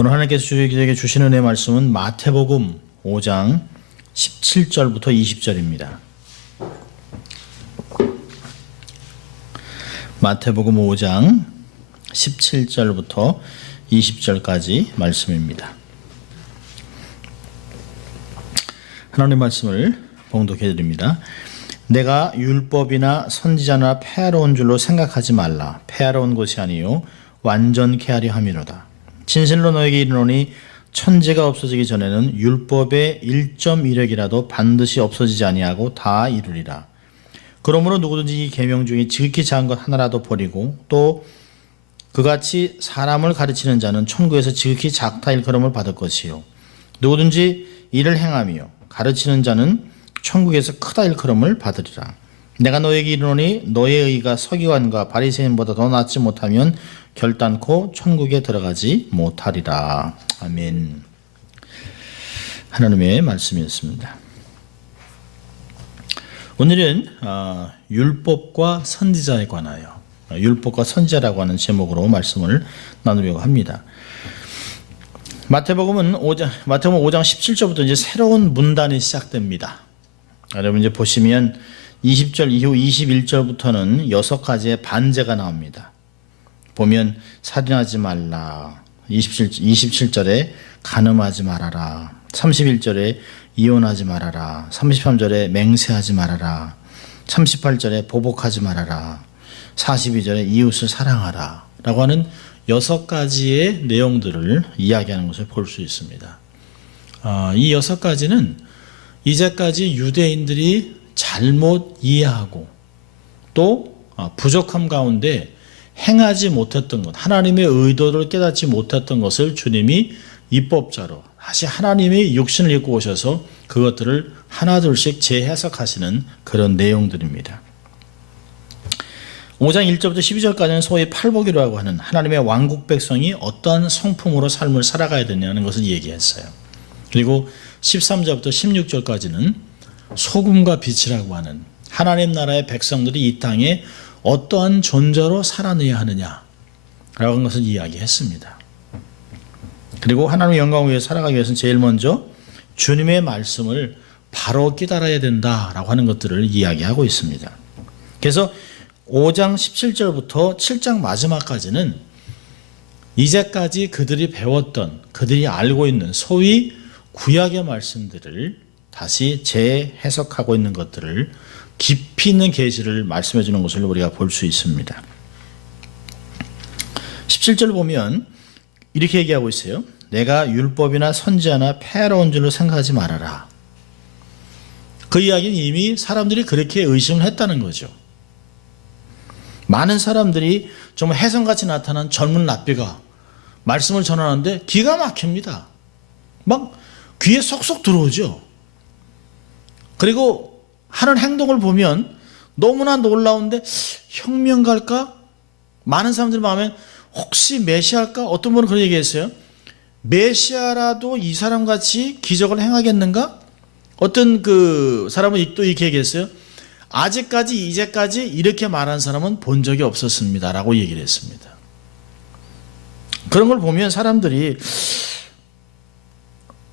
오늘 하나님께서 우리에게 주시는 은혜의 말씀은 마태복음 5장 17절부터 20절입니다. 마태복음 5장 17절부터 20절까지 말씀입니다. 하나님의 말씀을 봉독해 드립니다. 내가 율법이나 선지자나 폐하러운 줄로 생각하지 말라. 폐하러운 것이 아니요 완전케 하려 함이로다. 진실로 너에게 이르노니 천지가 없어지기 전에는 율법의 1.1획이라도 반드시 없어지지 아니하고 다 이루리라. 그러므로 누구든지 이 계명 중에 지극히 작은 것 하나라도 버리고 또 그같이 사람을 가르치는 자는 천국에서 지극히 작다 일컬음을 받을 것이요 누구든지 이를 행하며 가르치는 자는 천국에서 크다 일컬음을 받으리라. 내가 너에게 이르노니 너의 의가 서기관과 바리새인보다 더 낫지 못하면 결단코 천국에 들어가지 못하리라. 아멘. 하나님의 말씀이었습니다. 오늘은 율법과 선지자에 관하여 율법과 선지자라고 하는 제목으로 말씀을 나누려고 합니다. 마태복음 5장 17절부터 이제 새로운 문단이 시작됩니다. 여러분 이제 보시면 20절 이후 21절부터는 6가지의 반제가 나옵니다. 보면 살인하지 말라, 27절에 간음하지 말아라, 31절에 이혼하지 말아라, 33절에 맹세하지 말아라, 38절에 보복하지 말아라, 42절에 이웃을 사랑하라 라고 하는 6가지의 내용들을 이야기하는 것을 볼 수 있습니다. 이 6가지는 이제까지 유대인들이 잘못 이해하고 또 부족함 가운데 행하지 못했던 것, 하나님의 의도를 깨닫지 못했던 것을 주님이 입법자로 다시 하나님의 육신을 입고 오셔서 그것들을 하나둘씩 재해석하시는 그런 내용들입니다. 5장 1절부터 12절까지는 소위 팔복이라고 하는 하나님의 왕국 백성이 어떠한 성품으로 삶을 살아가야 되냐는 것을 얘기했어요. 그리고 13절부터 16절까지는 소금과 빛이라고 하는 하나님 나라의 백성들이 이 땅에 어떠한 존재로 살아내야 하느냐라고 하는 것을 이야기했습니다. 그리고 하나님의 영광을 위해 살아가기 위해서는 제일 먼저 주님의 말씀을 바로 깨달아야 된다라고 하는 것들을 이야기하고 있습니다. 그래서 5장 17절부터 7장 마지막까지는 이제까지 그들이 배웠던, 그들이 알고 있는 소위 구약의 말씀들을 다시 재해석하고 있는 것들을 깊이 있는 계시를 말씀해 주는 것을 우리가 볼 수 있습니다. 17절 보면 이렇게 얘기하고 있어요. 내가 율법이나 선지자나 폐하러운 줄로 생각하지 말아라. 그 이야기는 이미 사람들이 그렇게 의심을 했다는 거죠. 많은 사람들이 좀 혜성같이 나타난 젊은 랍비가 말씀을 전하는데 기가 막힙니다. 막 귀에 쏙쏙 들어오죠. 그리고 하는 행동을 보면 너무나 놀라운데 혁명가일까? 많은 사람들이 마음에 혹시 메시아일까? 어떤 분은 그런 얘기했어요. 메시아라도 이 사람같이 기적을 행하겠는가? 어떤 그 사람은 또 이렇게 얘기했어요. 아직까지 이제까지 이렇게 말한 사람은 본 적이 없었습니다 라고 얘기를 했습니다. 그런 걸 보면 사람들이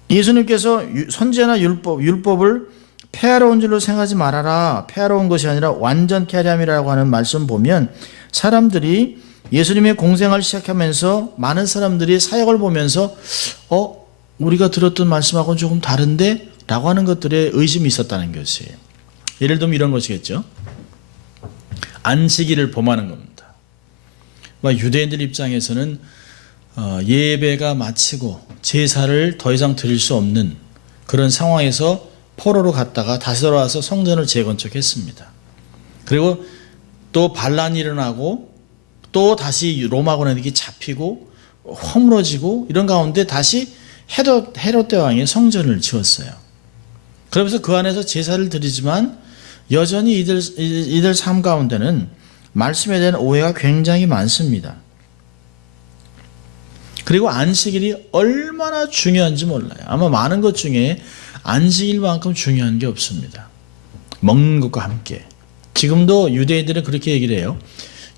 예수님께서 선지자나 율법을 폐하러운 줄로 생각하지 말아라. 폐하러운 것이 아니라 완전케 하려 함이라고 하는 말씀 보면 사람들이 예수님의 공생을 시작하면서 많은 사람들이 사역을 보면서 우리가 들었던 말씀하고는 조금 다른데? 라고 하는 것들에 의심이 있었다는 것이에요. 예를 들면 이런 것이겠죠. 안식일을 범하는 겁니다. 유대인들 입장에서는 예배가 마치고 제사를 더 이상 드릴 수 없는 그런 상황에서 포로로 갔다가 다시 돌아와서 성전을 재건축했습니다. 그리고 또 반란이 일어나고 또 다시 로마군에게 잡히고 허물어지고 이런 가운데 다시 헤롯 대왕이 성전을 지었어요. 그러면서 그 안에서 제사를 드리지만 여전히 이들 삶 가운데는 말씀에 대한 오해가 굉장히 많습니다. 그리고 안식일이 얼마나 중요한지 몰라요. 아마 많은 것 중에 안식일만큼 중요한 게 없습니다. 먹는 것과 함께. 지금도 유대인들은 그렇게 얘기를 해요.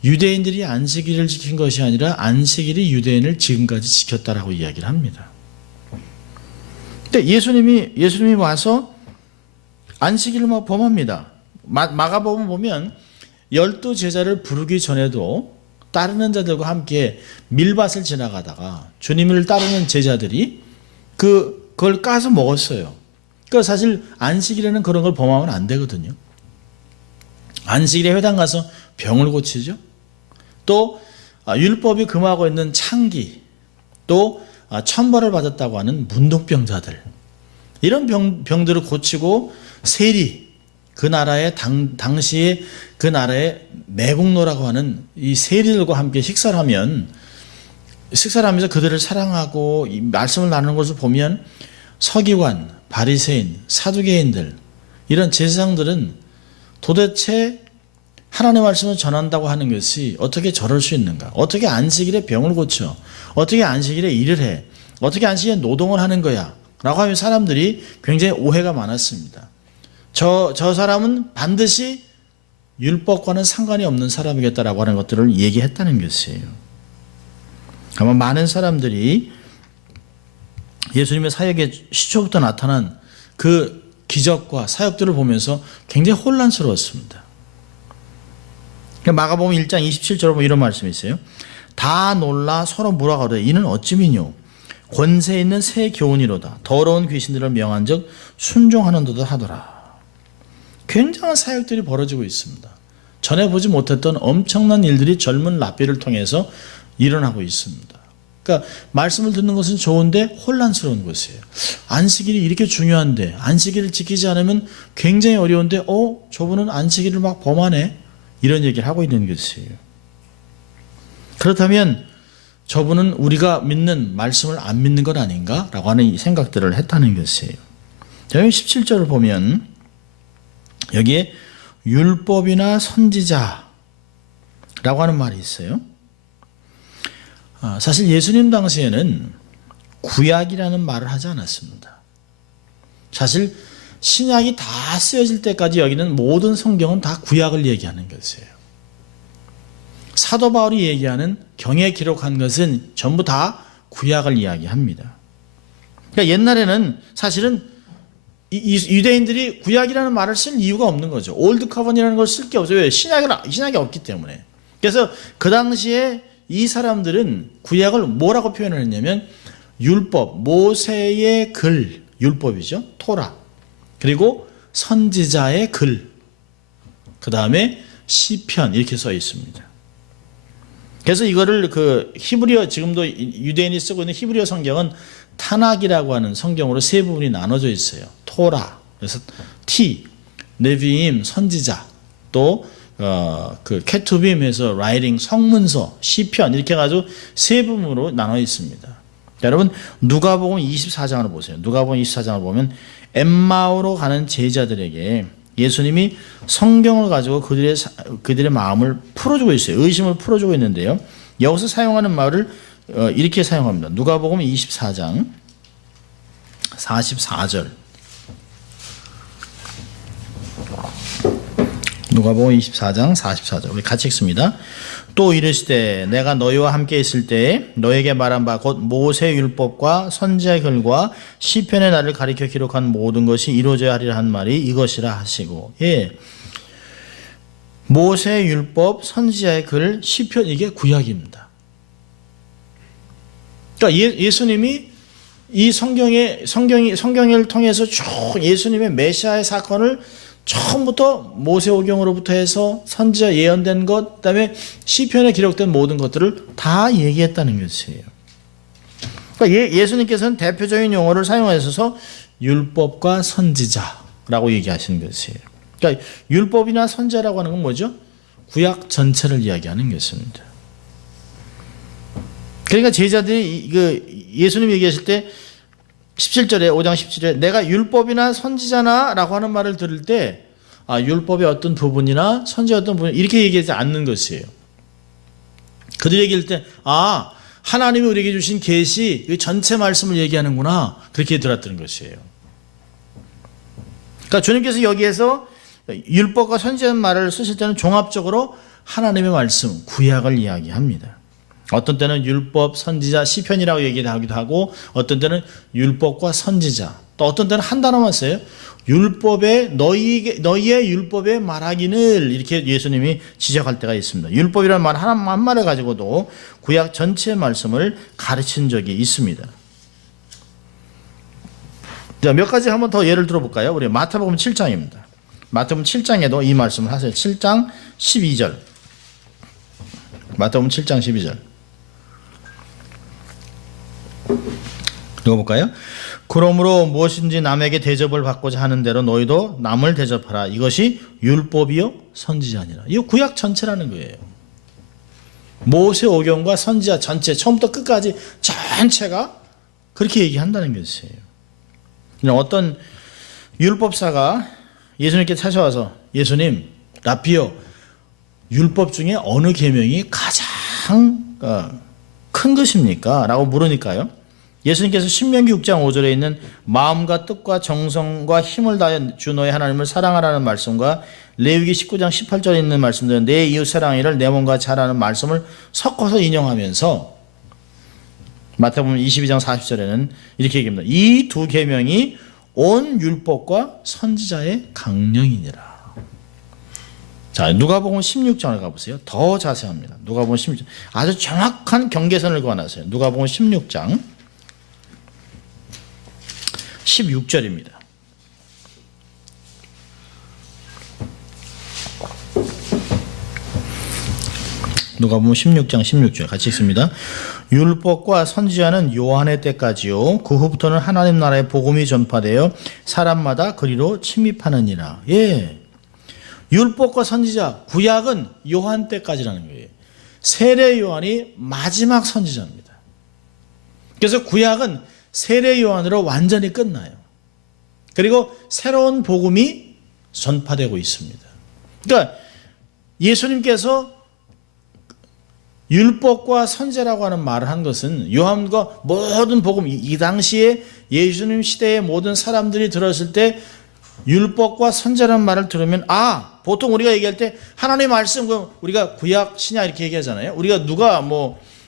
유대인들이 안식일을 지킨 것이 아니라 안식일이 유대인을 지금까지 지켰다라고 이야기를 합니다. 근데 예수님이 와서 안식일을 막 범합니다. 마가복음 보면 12 제자를 부르기 전에도 따르는 자들과 함께 밀밭을 지나가다가 주님을 따르는 제자들이 그걸 까서 먹었어요. 그러니까 사실 안식일에는 그런 걸 범하면 안 되거든요. 안식일에 회당 가서 병을 고치죠. 또 율법이 금하고 있는 창기, 또 천벌을 받았다고 하는 문둥병자들, 이런 병들을 고치고 세리, 그 나라의 당시에 그 나라의 매국노라고 하는 이 세리들과 함께 식사를 하면서 그들을 사랑하고 이 말씀을 나누는 것을 보면 서기관, 바리새인, 사두개인들, 이런 제사장들은 도대체 하나님의 말씀을 전한다고 하는 것이 어떻게 저럴 수 있는가? 어떻게 안식일에 병을 고쳐? 어떻게 안식일에 일을 해? 어떻게 안식일에 노동을 하는 거야? 라고 하면 사람들이 굉장히 오해가 많았습니다. 저 사람은 반드시 율법과는 상관이 없는 사람이겠다라고 하는 것들을 얘기했다는 것이에요. 아마 많은 사람들이 예수님의 사역의 시초부터 나타난 그 기적과 사역들을 보면서 굉장히 혼란스러웠습니다. 마가복음 1장 27절에 보면 이런 말씀이 있어요. 다 놀라 서로 물어가되 이는 어찌미뇨? 권세 있는 새 교훈이로다. 더러운 귀신들을 명한 적 순종하는도다 하더라. 굉장한 사역들이 벌어지고 있습니다. 전에 보지 못했던 엄청난 일들이 젊은 랍비를 통해서 일어나고 있습니다. 그러니까 말씀을 듣는 것은 좋은데 혼란스러운 것이에요. 안식일이 이렇게 중요한데 안식일을 지키지 않으면 굉장히 어려운데 저분은 안식일을 막 범하네, 이런 얘기를 하고 있는 것이에요. 그렇다면 저분은 우리가 믿는 말씀을 안 믿는 것 아닌가? 라고 하는 생각들을 했다는 것이에요. 여기 17절을 보면 여기에 율법이나 선지자라고 하는 말이 있어요. 사실 예수님 당시에는 구약이라는 말을 하지 않았습니다. 사실 신약이 다 쓰여질 때까지 여기는 모든 성경은 다 구약을 얘기하는 것이에요. 사도 바울이 얘기하는 경에 기록한 것은 전부 다 구약을 이야기합니다. 그러니까 옛날에는 사실은 유대인들이 구약이라는 말을 쓸 이유가 없는 거죠. 올드 커번이라는 걸 쓸 게 없어요. 왜? 신약이 없기 때문에. 그래서 그 당시에 이 사람들은 구약을 뭐라고 표현을 했냐면 율법, 모세의 글, 율법이죠. 토라. 그리고 선지자의 글, 그 다음에 시편, 이렇게 써 있습니다. 그래서 이거를 히브리어, 지금도 유대인이 쓰고 있는 히브리어 성경은 타낙이라고 하는 성경으로 세 부분이 나눠져 있어요. 토라, 그래서 네비임, 선지자, 또 케투빔에서 라이팅, 성문서, 시편, 이렇게 해가지고 세 부분으로 나눠 있습니다. 여러분 누가복음 24장을 보세요. 누가복음 24장을 보면 엠마오로 가는 제자들에게 예수님이 성경을 가지고 그들의 마음을 풀어주고 있어요. 의심을 풀어주고 있는데요. 여기서 사용하는 말을 이렇게 사용합니다. 누가복음 24장 44절. 누가복음 24장 44절. 우리 같이 읽습니다. 또 이르시되 내가 너희와 함께 있을 때에 너에게 말한 바 곧 모세 율법과 선지자의 글과 시편의 나를 가리켜 기록한 모든 것이 이루어져야 하리라 한 말이 이것이라 하시고. 모세 율법, 선지자의 글, 시편, 이게 구약입니다. 그러니까 예수님이 이 성경을 통해서 쭉 예수님의 메시아의 사건을 처음부터 모세오경으로부터 해서 선지자 예언된 것, 그다음에 시편에 기록된 모든 것들을 다 얘기했다는 것이에요. 그러니까 예수님께서는 대표적인 용어를 사용하셔서 율법과 선지자라고 얘기하시는 것이에요. 그러니까 율법이나 선지자라고 하는 건 뭐죠? 구약 전체를 이야기하는 것입니다. 그러니까 제자들이 예수님 얘기하실 때 17절에 5장 17절에 내가 율법이나 선지자나 라고 하는 말을 들을 때 율법의 어떤 부분이나 선지자의 어떤 부분 이렇게 얘기하지 않는 것이에요. 그들이 얘기할 때 하나님이 우리에게 주신 계시 전체 말씀을 얘기하는구나, 그렇게 들었던 것이에요. 그러니까 주님께서 여기에서 율법과 선지자의 말을 쓰실 때는 종합적으로 하나님의 말씀, 구약을 이야기합니다. 어떤 때는 율법, 선지자, 시편이라고 얘기하기도 하고 어떤 때는 율법과 선지자, 또 어떤 때는 한 단어만 써요. 율법에 너희의 율법에 말하기를 이렇게 예수님이 지적할 때가 있습니다. 율법이라는 말 한 말을 가지고도 구약 전체 말씀을 가르친 적이 있습니다. 자, 몇 가지 한번 더 예를 들어볼까요? 우리 마태복음 7장입니다. 마태복음 7장에도 이 말씀을 하세요. 7장 12절. 마태복음 7장 12절. 읽어볼까요? 그러므로 무엇인지 남에게 대접을 받고자 하는 대로 너희도 남을 대접하라. 이것이 율법이요 선지자니라. 이 구약 전체라는 거예요. 모세오경과 선지자 전체 처음부터 끝까지 전체가 그렇게 얘기한다는 것이에요. 어떤 율법사가 예수님께 찾아와서 예수님, 라피요, 율법 중에 어느 계명이 가장 큰 것입니까? 라고 물으니까요. 예수님께서 신명기 6장 5절에 있는 마음과 뜻과 정성과 힘을 다해 주 너의 하나님을 사랑하라는 말씀과 레위기 19장 18절에 있는 말씀들은 내 이웃 사랑이를 내 몸과 잘하는 말씀을 섞어서 인용하면서 마태복음 22장 40절에는 이렇게 얘기합니다. 이 두 계명이 온 율법과 선지자의 강령이니라. 자, 누가복음 16장을 가보세요. 더 자세합니다. 누가복음 16장 아주 정확한 경계선을 그어놨어요. 누가복음 16장 16절입니다. 누가복음 16장 16절 같이 읽습니다. 율법과 선지자는 요한의 때까지요. 그 후부터는 하나님 나라의 복음이 전파되어 사람마다 그리로 침입하느니라. 예, 율법과 선지자, 구약은 요한 때까지라는 거예요. 세례 요한이 마지막 선지자입니다. 그래서 구약은 세례 요한으로 완전히 끝나요. 그리고 새로운 복음이 전파되고 있습니다. 그러니까 예수님께서 율법과 선지자라고 하는 말을 한 것은 요한과 모든 복음, 이 당시에 예수님 시대의 모든 사람들이 들었을 때 율법과 선지자라는 말을 들으면 보통 우리가 얘기할 때 하나님 말씀, 우리가 구약 신약 이렇게 얘기하잖아요. 우리가 누가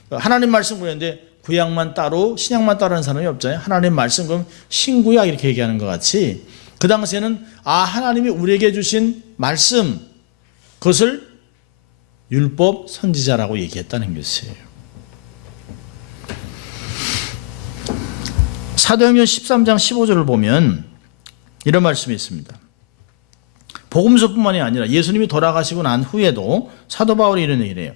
하나님 말씀 그랬는데 구약만 따로 신약만 따로 하는 사람이 없잖아요. 하나님 말씀 그럼 신구약 이렇게 얘기하는 것 같이 그 당시에는 하나님이 우리에게 주신 말씀, 그것을 율법 선지자라고 얘기했다는 것이에요. 사도행전 13장 15절을 보면 이런 말씀이 있습니다. 복음서뿐만이 아니라 예수님이 돌아가시고 난 후에도 사도 바울이 이런 얘기를 해요.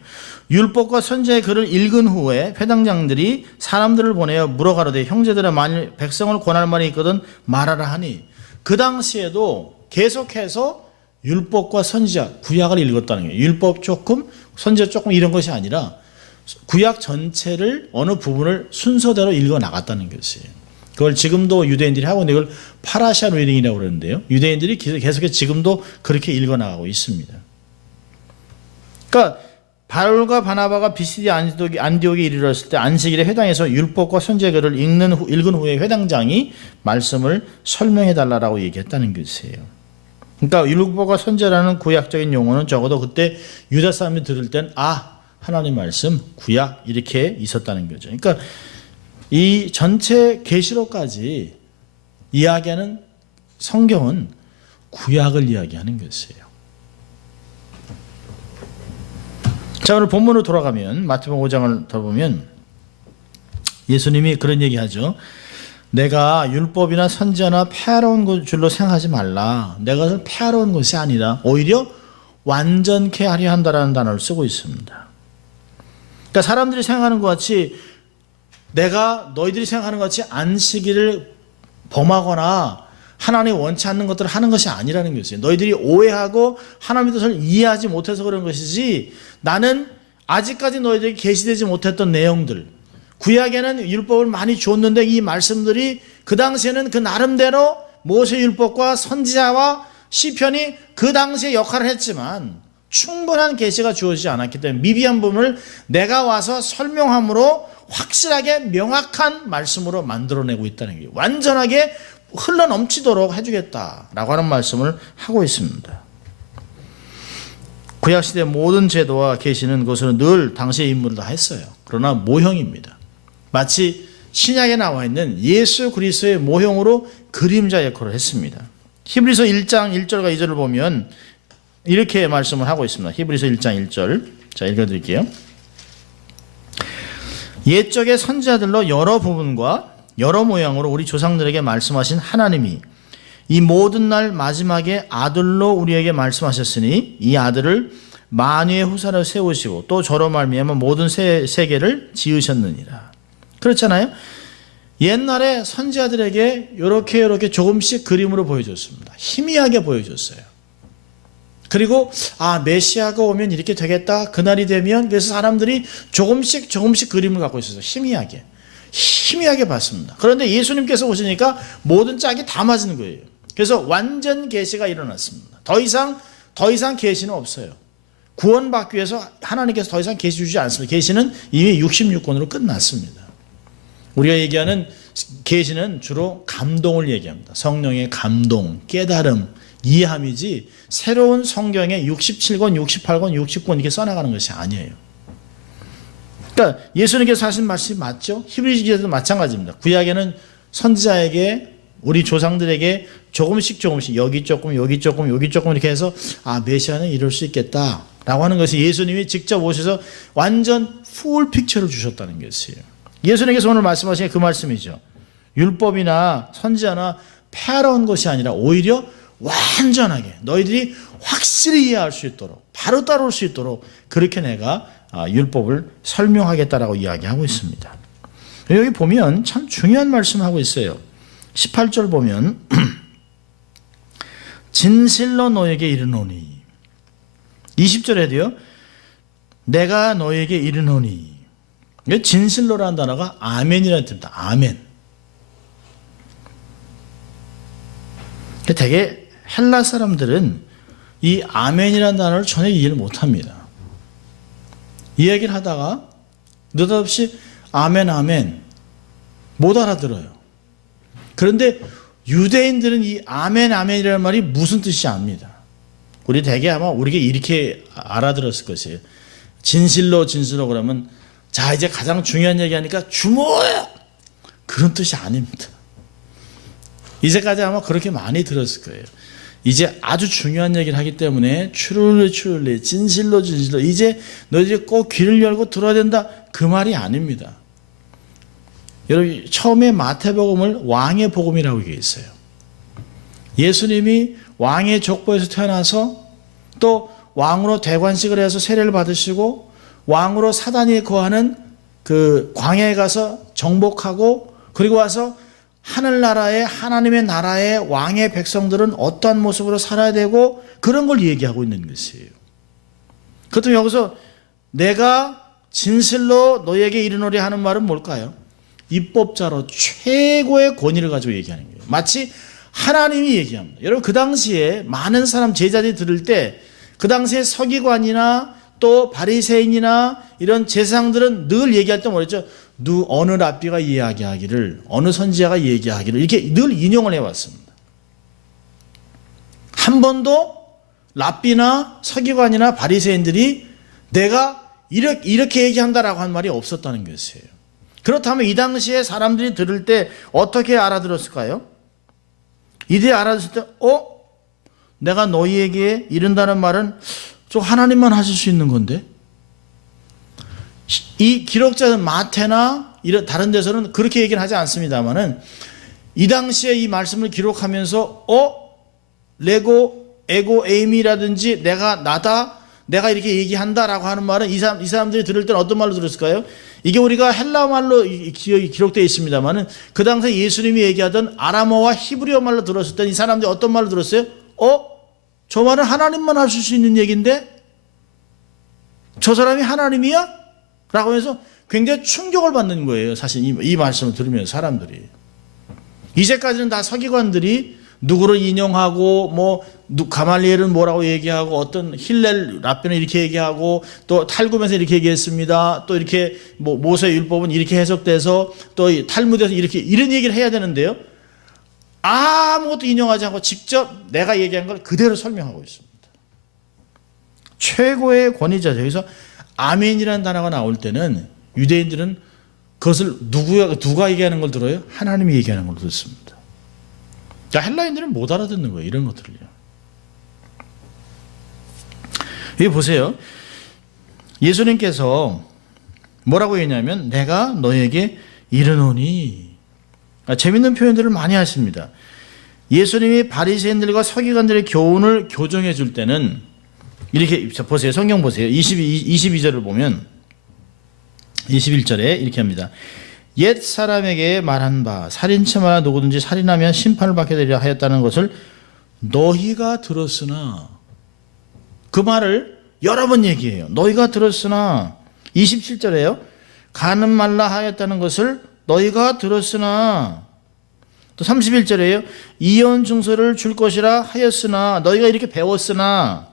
율법과 선지자의 글을 읽은 후에 회당장들이 사람들을 보내어 물어가로되 형제들아 만일 백성을 권할 말이 있거든 말하라 하니, 그 당시에도 계속해서 율법과 선지자, 구약을 읽었다는 거예요. 율법 조금, 선지자 조금 이런 것이 아니라 구약 전체를 어느 부분을 순서대로 읽어 나갔다는 것이에요. 그걸 지금도 유대인들이 하고 있는 걸 파라샤 리딩이라고 그러는데요. 유대인들이 계속해서 지금도 그렇게 읽어 나가고 있습니다. 그러니까 바울과 바나바가 비시디 안디옥에 이르렀을 때 안식일에 회당에서 율법과 선지자 글을 읽은 후에 회당장이 말씀을 설명해 달라고 얘기했다는 것이에요. 그러니까 율법과 선지자라는 구약적인 용어는 적어도 그때 유다 사람이 들을 땐 하나님 말씀, 구약 이렇게 있었다는 거죠. 그러니까 이 전체 계시록까지 이야기하는 성경은 구약을 이야기하는 것이에요. 자, 오늘 본문으로 돌아가면 마태복음 5장을 더 보면 예수님이 그런 얘기하죠. 내가 율법이나 선지자나 폐하로운 줄로 생각하지 말라. 내가 폐하로운 것이 아니라 오히려 완전케 하려 한다라는 단어를 쓰고 있습니다. 그러니까 사람들이 생각하는 것 같이 내가 너희들이 생각하는 것 같이 안식일을 범하거나 하나님이 원치 않는 것들을 하는 것이 아니라는 것이에요. 너희들이 오해하고 하나님의 뜻을 이해하지 못해서 그런 것이지, 나는 아직까지 너희들에게 계시되지 못했던 내용들, 구약에는 율법을 많이 줬는데 이 말씀들이 그 당시에는 그 나름대로 모세 율법과 선지자와 시편이 그 당시에 역할을 했지만 충분한 계시가 주어지지 않았기 때문에 미비한 부분을 내가 와서 설명함으로 확실하게 명확한 말씀으로 만들어내고 있다는 게, 완전하게 흘러넘치도록 해주겠다라고 하는 말씀을 하고 있습니다. 구약시대 모든 제도와 계시는 것으로 늘 당시의 임무를 다 했어요. 그러나 모형입니다. 마치 신약에 나와 있는 예수 그리스도의 모형으로 그림자 역할을 했습니다. 히브리서 1장 1절과 2절을 보면 이렇게 말씀을 하고 있습니다. 히브리서 1장 1절. 자, 읽어드릴게요. 옛적의 선지자들로 여러 부분과 여러 모양으로 우리 조상들에게 말씀하신 하나님이 이 모든 날 마지막에 아들로 우리에게 말씀하셨으니 이 아들을 만유의 후사로 세우시고 또 저로 말미암아 모든 세계를 지으셨느니라. 그렇잖아요. 옛날에 선지자들에게 이렇게 조금씩 그림으로 보여줬습니다. 희미하게 보여줬어요. 그리고 메시아가 오면 이렇게 되겠다. 그날이 되면 그래서 사람들이 조금씩 그림을 갖고 있었어요. 희미하게 봤습니다. 그런데 예수님께서 오시니까 모든 짝이 다 맞은 거예요. 그래서 완전 계시가 일어났습니다. 더 이상 계시는 없어요. 구원받기 위해서 하나님께서 더 이상 계시 주지 않습니다. 계시는 이미 66권으로 끝났습니다. 우리가 얘기하는 계시는 주로 감동을 얘기합니다. 성령의 감동, 깨달음, 이해함이지 새로운 성경에 67권, 68권, 60권 이렇게 써나가는 것이 아니에요. 그러니까 예수님께서 하신 말씀이 맞죠? 히브리서도 마찬가지입니다. 구약에는 선지자에게 우리 조상들에게 조금씩 여기 조금 이렇게 해서 메시아는 이럴 수 있겠다라고 하는 것이 예수님이 직접 오셔서 완전 풀 픽처를 주셨다는 것이에요. 예수님께서 오늘 말씀하신 그 말씀이죠. 율법이나 선지자나 폐하러운 것이 아니라 오히려 완전하게 너희들이 확실히 이해할 수 있도록 바로 따라올 수 있도록 그렇게 내가 율법을 설명하겠다라고 이야기하고 있습니다. 여기 보면 참 중요한 말씀하고 있어요. 18절 보면 진실로 너에게 이르노니 20절에도요. 내가 너에게 이르노니 진실로라는 단어가 아멘이라는 뜻입니다. 아멘. 되게 헬라 사람들은 이 아멘이라는 단어를 전혀 이해를 못합니다. 이야기를 하다가 느닷없이 아멘 못 알아들어요. 그런데 유대인들은 이 아멘이라는 말이 무슨 뜻인지 압니다. 우리 대개 아마 우리가 이렇게 알아들었을 것이에요. 진실로 그러면 자 이제 가장 중요한 얘기하니까 주모야 그런 뜻이 아닙니다. 이제까지 아마 그렇게 많이 들었을 거예요. 이제 아주 중요한 얘기를 하기 때문에 truly 진실로 이제 너희들이 꼭 귀를 열고 들어야 된다 그 말이 아닙니다. 여러분 처음에 마태복음을 왕의 복음이라고 얘기했어요. 예수님이 왕의 족보에서 태어나서 또 왕으로 대관식을 해서 세례를 받으시고 왕으로 사단이 거하는 그 광야에 가서 정복하고 그리고 와서 하늘나라의 하나님의 나라의 왕의 백성들은 어떠한 모습으로 살아야 되고 그런 걸 얘기하고 있는 것이에요. 그렇다면 여기서 내가 진실로 너에게 이르노리 하는 말은 뭘까요? 입법자로 최고의 권위를 가지고 얘기하는 거예요. 마치 하나님이 얘기합니다. 여러분 그 당시에 많은 사람 제자들이 들을 때 그 당시에 서기관이나 또 바리새인이나 이런 제사장들은 늘 얘기할 때 뭐랬죠? 어느 랍비가 이야기하기를 어느 선지자가 얘기하기를 이렇게 늘 인용을 해왔습니다. 한 번도 랍비나 서기관이나 바리새인들이 내가 이렇게 얘기한다라고 한 말이 없었다는 것이에요. 그렇다면 이 당시에 사람들이 들을 때 어떻게 알아들었을까요? 이들이 알아들었을 때 내가 너희에게 이른다는 말은 저 하나님만 하실 수 있는 건데 이 기록자는 마태나 이런 다른 데서는 그렇게 얘기는 하지 않습니다만은 이 당시에 이 말씀을 기록하면서 레고 에고 에임이라든지 내가 나다 내가 이렇게 얘기한다라고 하는 말은 이 사람들이 들을 때는 어떤 말로 들었을까요? 이게 우리가 헬라 말로 기록되어 있습니다만은 그 당시에 예수님이 얘기하던 아람어와 히브리어 말로 들었을 때 이 사람들이 어떤 말로 들었어요? 저 말은 하나님만 하실 수 있는 얘기인데 저 사람이 하나님이야? 라고 해서 굉장히 충격을 받는 거예요. 사실 이 말씀을 들으면서 사람들이. 이제까지는 다 서기관들이 누구를 인용하고 가말리엘은 뭐라고 얘기하고 어떤 힐렐 랍비는 이렇게 얘기하고 또 탈구면서 이렇게 얘기했습니다. 또 이렇게 모세 율법은 이렇게 해석돼서 또 탈무드에서 이런 얘기를 해야 되는데요. 아무것도 인용하지 않고 직접 내가 얘기한 걸 그대로 설명하고 있습니다. 최고의 권위자죠. 그래서 아멘이라는 단어가 나올 때는 유대인들은 그것을 누가 얘기하는 걸 들어요? 하나님이 얘기하는 걸 듣습니다. 그러니까 헬라인들은 못 알아듣는 거예요. 이런 것들을요. 여기 보세요. 예수님께서 뭐라고 했냐면 내가 너에게 이르노니. 재밌는 표현들을 많이 하십니다. 예수님이 바리새인들과 서기관들의 교훈을 교정해 줄 때는 이렇게 보세요. 성경 보세요. 22절을 보면 21절에 이렇게 합니다. 옛 사람에게 말한 바 살인체마나 누구든지 살인하면 심판을 받게 되리라 하였다는 것을 너희가 들었으나, 그 말을 여러 번 얘기해요. 너희가 들었으나. 27절에요. 가는 말라 하였다는 것을 너희가 들었으나. 또 31절에요. 이혼 증서를 줄 것이라 하였으나, 너희가 이렇게 배웠으나.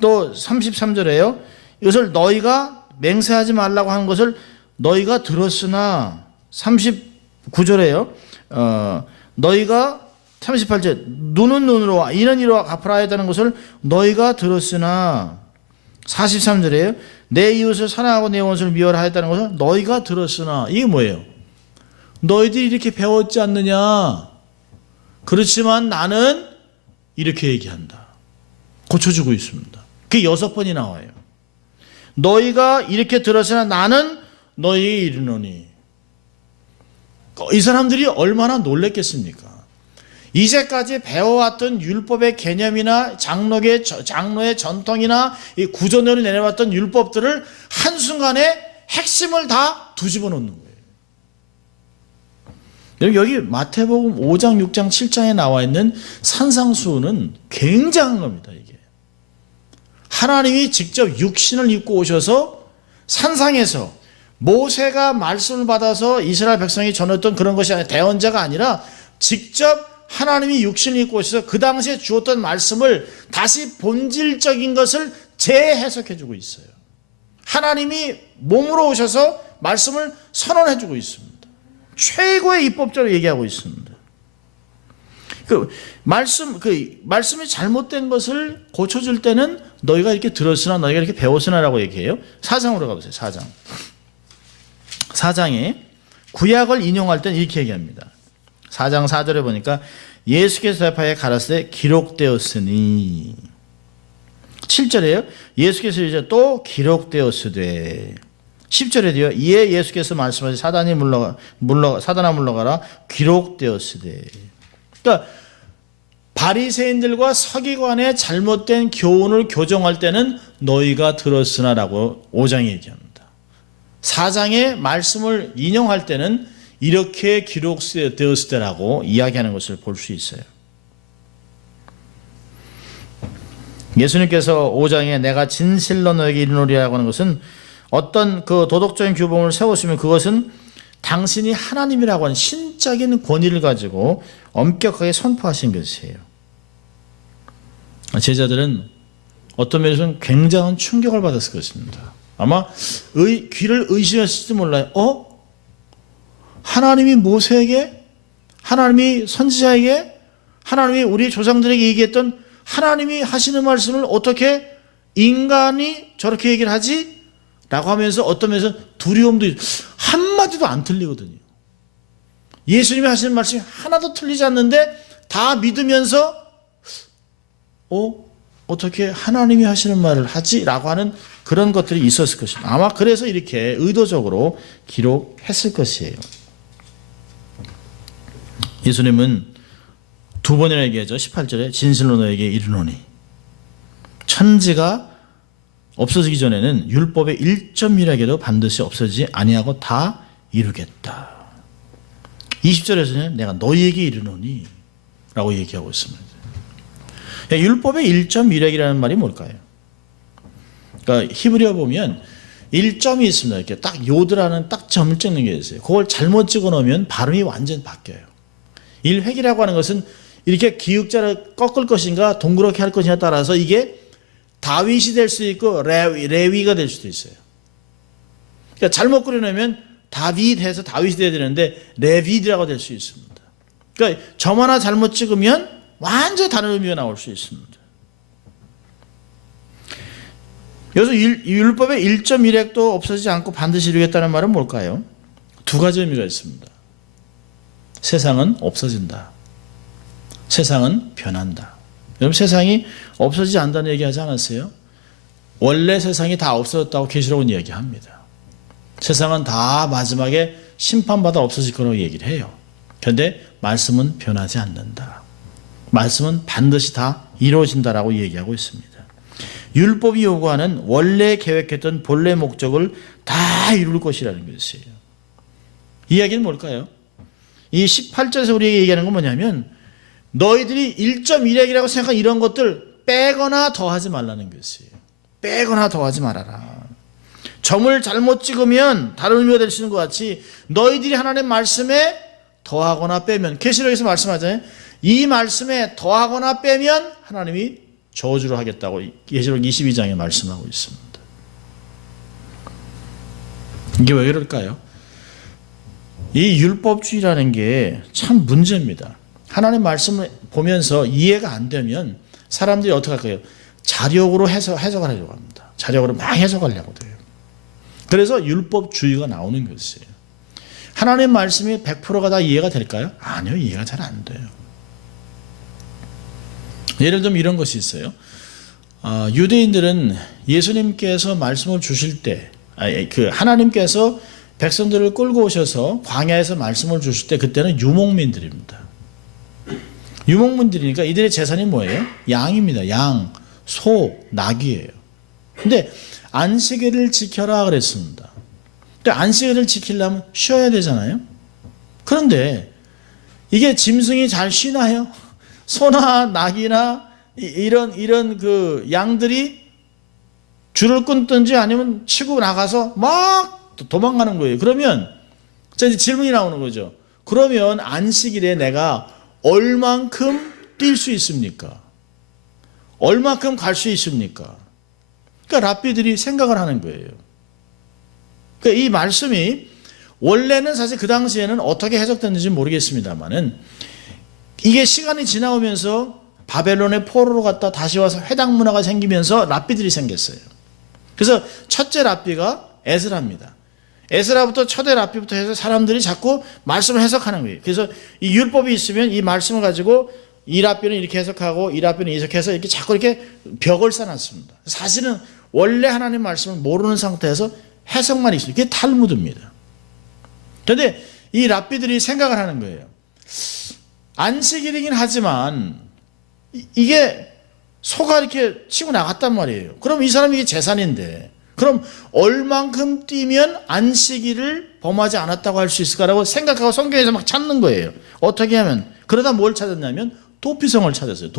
또 33절에요. 이것을 너희가 맹세하지 말라고 하는 것을 너희가 들었으나. 39절에요. 너희가 38절 눈은 눈으로 이는 이로 갚으라 하였다는 것을 너희가 들었으나. 43절에요. 내 이웃을 사랑하고 내 원수를 미워라 하였다는 것을 너희가 들었으나. 이게 뭐예요? 너희들이 이렇게 배웠지 않느냐? 그렇지만 나는 이렇게 얘기한다. 고쳐주고 있습니다. 그게 6번이 나와요. 너희가 이렇게 들었으나 나는 너희에게 이르노니. 이 사람들이 얼마나 놀랬겠습니까? 이제까지 배워왔던 율법의 개념이나 장로의 전통이나 이 구조론이 내려왔던 율법들을 한순간에 핵심을 다 뒤집어 놓는 거예요. 여기 마태복음 5장, 6장, 7장에 나와 있는 산상수훈은 굉장한 겁니다. 이게 하나님이 직접 육신을 입고 오셔서 산상에서 모세가 말씀을 받아서 이스라엘 백성이 전했던 그런 것이 아니라 대언자가 아니라 직접 하나님이 육신을 입고 오셔서 그 당시에 주었던 말씀을 다시 본질적인 것을 재해석해 주고 있어요. 하나님이 몸으로 오셔서 말씀을 선언해 주고 있습니다. 최고의 입법자로 얘기하고 있습니다. 말씀이 잘못된 것을 고쳐줄 때는 너희가 이렇게 들었으나 너희가 이렇게 배웠으나라고 얘기해요. 4장으로 가보세요. 4장에 구약을 인용할 때는 이렇게 얘기합니다. 4장 4절에 보니까 예수께서 대파에 가라사대 기록되었으니. 7절에요. 예수께서 이제 또 기록되었으되. 10절에도요. 이에 예수께서 말씀하신 사단아 물러가라 기록되었으되. 그러니까 바리새인들과 서기관의 잘못된 교훈을 교정할 때는 너희가 들었으나라고 5장에 얘기합니다. 4장의 말씀을 인용할 때는 이렇게 기록되었을 때라고 이야기하는 것을 볼 수 있어요. 예수님께서 5장에 내가 진실로 너에게 이르노리라고 하는 것은 어떤 그 도덕적인 규범을 세웠으면 그것은 당신이 하나님이라고 하는 신적인 권위를 가지고 엄격하게 선포하신 것이에요. 제자들은 어떤 면에서는 굉장한 충격을 받았을 것입니다. 아마 귀를 의심했을지도 몰라요. 하나님이 모세에게, 하나님이 선지자에게, 하나님이 우리 조상들에게 얘기했던 하나님이 하시는 말씀을 어떻게 인간이 저렇게 얘기를 하지? 라고 하면서 어떤 면에서 두려움도 한마디도 안 틀리거든요. 예수님이 하시는 말씀이 하나도 틀리지 않는데 다 믿으면서 어떻게 하나님이 하시는 말을 하지? 라고 하는 그런 것들이 있었을 것입니다. 아마 그래서 이렇게 의도적으로 기록했을 것이에요. 예수님은 두 번이나 얘기하죠. 18절에 진실로 너에게 이르노니. 천지가 없어지기 전에는 율법의 1.1에게도 반드시 없어지지 아니하고 다 이루겠다. 20절에서는 내가 너희에게 이르노니 라고 얘기하고 있습니다. 율법의 1.1액이라는 말이 뭘까요? 그러니까 히브리어 보면 1점이 있습니다. 이렇게 딱 요드라는 딱 점을 찍는 게 있어요. 그걸 잘못 찍어 놓으면 발음이 완전 바뀌어요. 1획이라고 하는 것은 이렇게 기역자를 꺾을 것인가 동그랗게 할 것이냐에 따라서 이게 다윗이 될 수 있고 레위가 될 수도 있어요. 그러니까 잘못 그려놓으면 다윗 해서 다윗이 돼야 되는데 레위드라고 될 수 있습니다. 그러니까 점 하나 잘못 찍으면 완전 다른 의미가 나올 수 있습니다. 여기서 율법의 1.1획도 없어지지 않고 반드시 이루겠다는 말은 뭘까요? 두 가지 의미가 있습니다. 세상은 없어진다. 세상은 변한다. 여러분, 세상이 없어지지 않는다는 얘기하지 않았어요? 원래 세상이 다 없어졌다고 계시록은 이야기합니다. 세상은 다 마지막에 심판받아 없어질 거라고 얘기를 해요. 그런데 말씀은 변하지 않는다. 말씀은 반드시 다 이루어진다라고 얘기하고 있습니다. 율법이 요구하는 원래 계획했던 본래 목적을 다 이룰 것이라는 것이에요. 이야기는 뭘까요? 이 18절에서 우리에게 얘기하는 건 뭐냐면 너희들이 1.1획이라고 생각한 이런 것들 빼거나 더하지 말라는 것이에요. 빼거나 더하지 말아라. 점을 잘못 찍으면 다른 의미가 될 수 있는 것 같이 너희들이 하나님의 말씀에 더하거나 빼면, 계시록에서 말씀하잖아요. 이 말씀에 더하거나 빼면 하나님이 저주를 하겠다고 계시록 22장에 말씀하고 있습니다. 이게 왜 그럴까요? 이 율법주의라는 게 참 문제입니다. 하나님 말씀을 보면서 이해가 안 되면 사람들이 어떻게 할까요? 자력으로 해석을 하려고 합니다. 자력으로 막 해석하려고 돼요. 그래서 율법주의가 나오는 것이에요. 하나님 말씀이 100%가 다 이해가 될까요? 아니요, 이해가 잘 안 돼요. 예를 들면 이런 것이 있어요. 유대인들은 예수님께서 말씀을 주실 때, 하나님께서 백성들을 끌고 오셔서 광야에서 말씀을 주실 때 그때는 유목민들입니다. 유목민들이니까 이들의 재산이 뭐예요? 양입니다. 양, 소, 낙이에요. 근데 안식일을 지켜라 그랬습니다. 근데 안식일을 지키려면 쉬어야 되잖아요. 그런데 이게 짐승이 잘 쉬나요? 소나 낙이나 이런 그 양들이 줄을 끊든지 아니면 치고 나가서 막 도망가는 거예요. 그러면 이제 질문이 나오는 거죠. 그러면 안식일에 내가 얼만큼 뛸 수 있습니까? 얼만큼 갈 수 있습니까? 그러니까 랍비들이 생각을 하는 거예요. 그러니까 이 말씀이 원래는 사실 그 당시에는 어떻게 해석됐는지 모르겠습니다만은 이게 시간이 지나오면서 바벨론의 포로로 갔다 다시 와서 회당 문화가 생기면서 랍비들이 생겼어요. 그래서 첫째 랍비가 에스라입니다. 에스라부터 초대 랍비부터 해서 사람들이 자꾸 말씀을 해석하는 거예요. 그래서 이 율법이 있으면 이 말씀을 가지고 이 랍비는 이렇게 해석하고 이 랍비는 이렇게 해서 이렇게 자꾸 이렇게 벽을 쌓아놨습니다. 사실은 원래 하나님 말씀을 모르는 상태에서 해석만 있어요. 그게 탈무드입니다. 그런데 이 랍비들이 생각을 하는 거예요. 안식일이긴 하지만 이게 소가 이렇게 치고 나갔단 말이에요. 그럼 이 사람이 이게 재산인데 그럼 얼만큼 뛰면 안식일을 범하지 않았다고 할 수 있을까라고 생각하고 성경에서 막 찾는 거예요. 어떻게 하면. 그러다 뭘 찾았냐면 도피성을 찾았어요.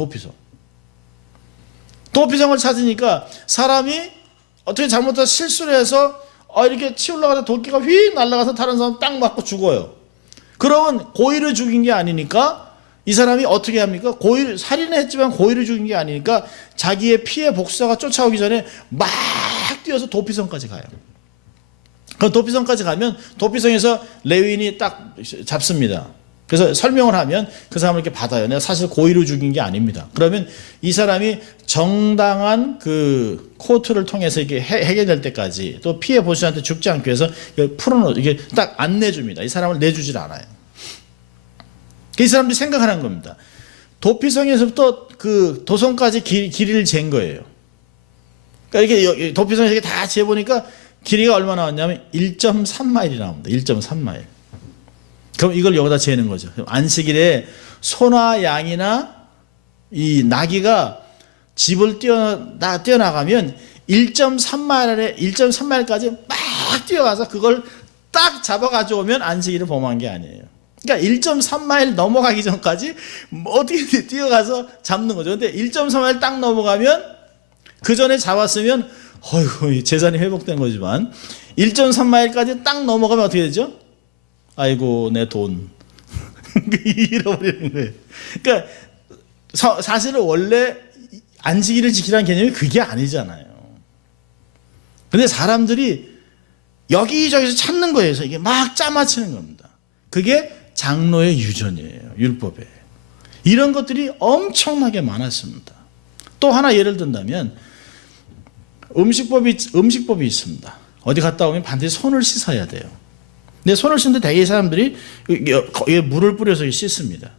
도피성을 찾으니까 사람이 어떻게 잘못해서 실수를 해서 이렇게 치우려고 하다 도끼가 휙 날아가서 다른 사람 딱 맞고 죽어요. 그러면 고의로 죽인 게 아니니까 이 사람이 어떻게 합니까? 살인을 했지만 고의로 죽인 게 아니니까 자기의 피해 복수가 쫓아오기 전에 막 뛰어서 도피성까지 가요. 그럼 도피성까지 가면 도피성에서 레위인이 딱 잡습니다. 그래서 설명을 하면 그 사람을 이렇게 받아요. 내가 사실 고의로 죽인 게 아닙니다. 그러면 이 사람이 정당한 그 코트를 통해서 이게 해결될 때까지 또 피해 보수한테 죽지 않기 위해서 이게 딱 안 내줍니다. 이 사람을 내주질 않아요. 이 사람들이 생각하는 겁니다. 도피성에서부터 그 도성까지 길이를 잰 거예요. 그러니까 이렇게 도피성에서 이렇게 다 재보니까 길이가 얼마 나왔냐면 1.3마일이 나옵니다. 1.3마일. 그럼 이걸 여기다 재는 거죠. 안식일에 소나 양이나 이 나귀가 집을 뛰어나가면 1.3마일까지 막 뛰어가서 그걸 딱 잡아 가져오면 안식일을 범한 게 아니에요. 그러니까 1.3마일 넘어가기 전까지 어떻게 뛰어가서 잡는 거죠. 근데 1.3마일 딱 넘어가면 그 전에 잡았으면 어이구 재산이 회복된 거지만 1.3마일까지 딱 넘어가면 어떻게 되죠? 아이고 내 돈 잃어버리는 거예요. 그러니까 사실은 원래 안식일을 지키라는 개념이 그게 아니잖아요. 근데 사람들이 여기저기서 찾는 거예요. 그래서 이게 막 짜맞히는 겁니다. 그게 장로의 유전이에요. 율법에. 이런 것들이 엄청나게 많았습니다. 또 하나 예를 든다면 음식법이 있습니다. 어디 갔다 오면 반드시 손을 씻어야 돼요. 근데 손을 씻는데 대개 사람들이 물을 뿌려서 씻습니다.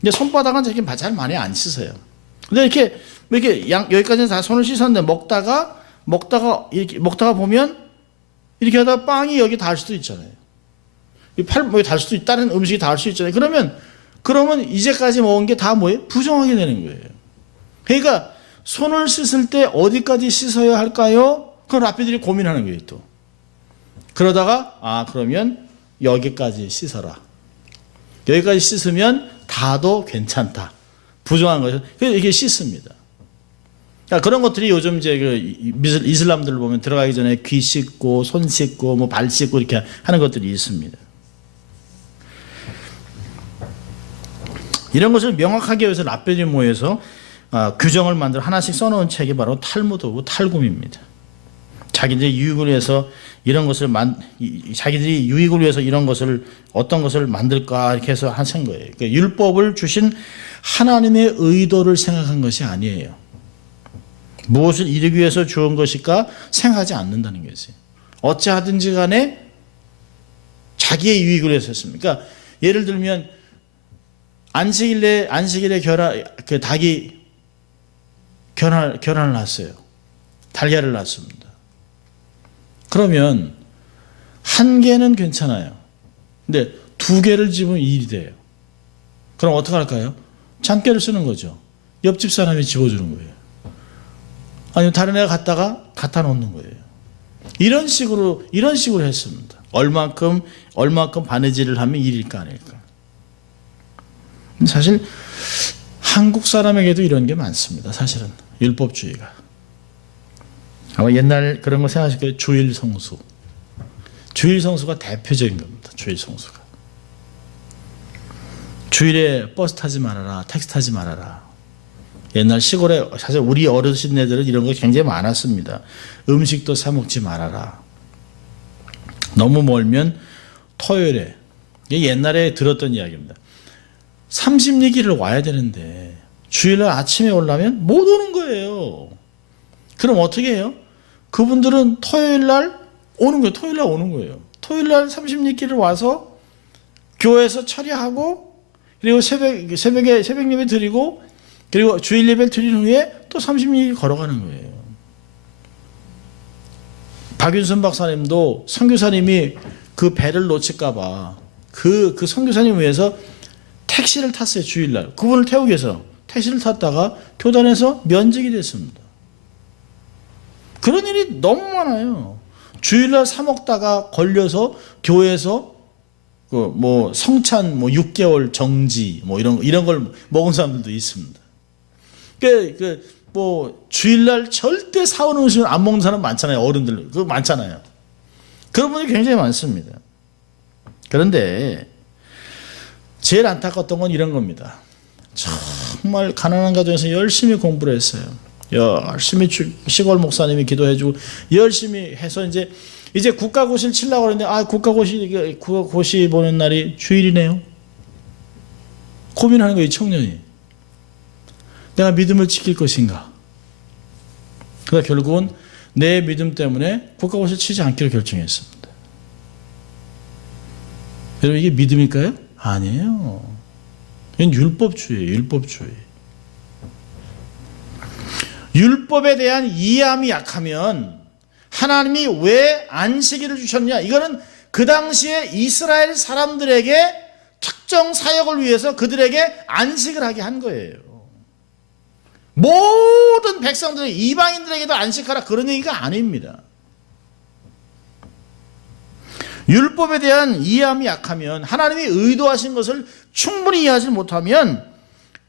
근데 손바닥은 되게 잘 많이 안 씻어요. 근데 이렇게 여기까지는 다 손을 씻었는데 먹다가 보면 이렇게 하다가 빵이 여기 닿을 수도 있잖아요. 여기 닿을 수도 다른 음식이 닿을 수 있잖아요. 그러면 이제까지 먹은 게 다 뭐예요? 부정하게 되는 거예요. 그러니까 손을 씻을 때 어디까지 씻어야 할까요? 그걸 랍비들이 고민하는 거예요, 또. 그러다가 그러면 여기까지 씻어라. 여기까지 씻으면 다도 괜찮다. 부정한 거죠. 그래서 이렇게 씻습니다. 그러니까 그런 것들이 요즘 이제 이슬람들 보면 들어가기 전에 귀 씻고 손 씻고 뭐 발 씻고 이렇게 하는 것들이 있습니다. 이런 것을 명확하게 해서 랍비들이 모여서 규정을 만들어 하나씩 써놓은 책이 바로 탈무드고 탈굼입니다. 자기들이 유익을 위해서 이런 것을 자기들이 유익을 위해서 이런 것을 어떤 것을 만들까 이렇게 해서 하신 거예요. 그러니까 율법을 주신 하나님의 의도를 생각한 것이 아니에요. 무엇을 이루기 위해서 주은 것일까 생각하지 않는다는 것이. 어찌하든지 간에 자기의 유익을 위해서 했습니다. 그러니까 예를 들면 안식일에 닭이 결혼을 났어요. 달걀을 낳습니다. 그러면 한 개는 괜찮아요. 근데 두 개를 집으면 일이 돼요. 그럼 어떻게 할까요? 장깨를 쓰는 거죠. 옆집 사람이 집어주는 거예요. 아니면 다른 애가 갔다가 갖다 놓는 거예요. 이런 식으로 했습니다. 얼마큼 바느질을 하면 일일까 아닐까. 사실 한국 사람에게도 이런 게 많습니다. 사실은 율법주의가. 아마 옛날 그런 거 생각하실 거예요. 주일 성수. 주일 성수가 대표적인 겁니다. 주일 성수가. 주일에 버스 타지 말아라. 택시 타지 말아라. 옛날 시골에 사실 우리 어르신네들은 이런 거 굉장히 많았습니다. 음식도 사 먹지 말아라. 너무 멀면 토요일에. 이게 옛날에 들었던 이야기입니다. 30리길을 와야 되는데 주일날 아침에 오려면 못 오는 거예요. 그럼 어떻게 해요? 그분들은 토요일날 오는 거예요. 토요일날 30리길을 와서 교회에서 처리하고 그리고 새벽에 새벽 예배 드리고 그리고 주일 예배를 드린 후에 또 30리길 걸어가는 거예요. 박윤선 박사님도 선교사님이 그 배를 놓칠까 봐 그 선교사님 위해서 택시를 탔어요. 주일날. 그분을 태우기 위해서 택시를 탔다가 교단에서 면직이 됐습니다. 그런 일이 너무 많아요. 주일날 사 먹다가 걸려서 교회에서 성찬 6개월 정지 이런 걸 먹은 사람들도 있습니다. 주일날 절대 사오는 음식을 안 먹는 사람 많잖아요. 어른들 그거 많잖아요. 그런 분이 굉장히 많습니다. 그런데 제일 안타까웠던 건 이런 겁니다. 정말 가난한 가정에서 열심히 공부를 했어요. 열심히 시골 목사님이 기도해주고 열심히 해서 이제 국가고시를 치려고 그러는데 국가고시 보는 날이 주일이네요. 고민하는 거예요. 이 청년이. 내가 믿음을 지킬 것인가. 그러다 결국은 내 믿음 때문에 국가고시를 치지 않기로 결정했습니다. 여러분 이게 믿음일까요? 아니에요. 이건 율법주의예요. 율법주의. 율법에 대한 이해함이 약하면 하나님이 왜 안식일을 주셨냐? 이거는 그 당시에 이스라엘 사람들에게 특정 사역을 위해서 그들에게 안식을 하게 한 거예요. 모든 백성들, 이방인들에게도 안식하라 그런 얘기가 아닙니다. 율법에 대한 이해함이 약하면 하나님이 의도하신 것을 충분히 이해하지 못하면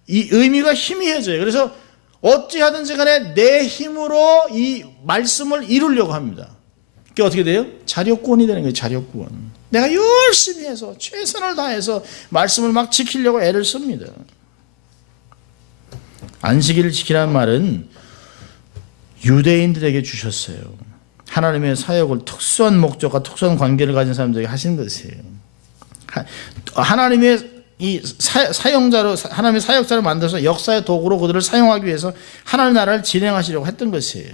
이 의미가 희미해져요. 그래서 어찌하든지 간에 내 힘으로 이 말씀을 이루려고 합니다. 그게 어떻게 돼요? 자력권이 되는 거예요. 자력권. 내가 열심히 해서 최선을 다해서 말씀을 막 지키려고 애를 씁니다. 안식일을 지키라는 말은 유대인들에게 주셨어요. 하나님의 사역을 특수한 목적과 특수한 관계를 가진 사람들에게 하신 것이에요. 하나님의 이 사용자로 하나님의 사역자를 만들어서 역사의 도구로 그들을 사용하기 위해서 하나님의 나라를 진행하시려고 했던 것이에요.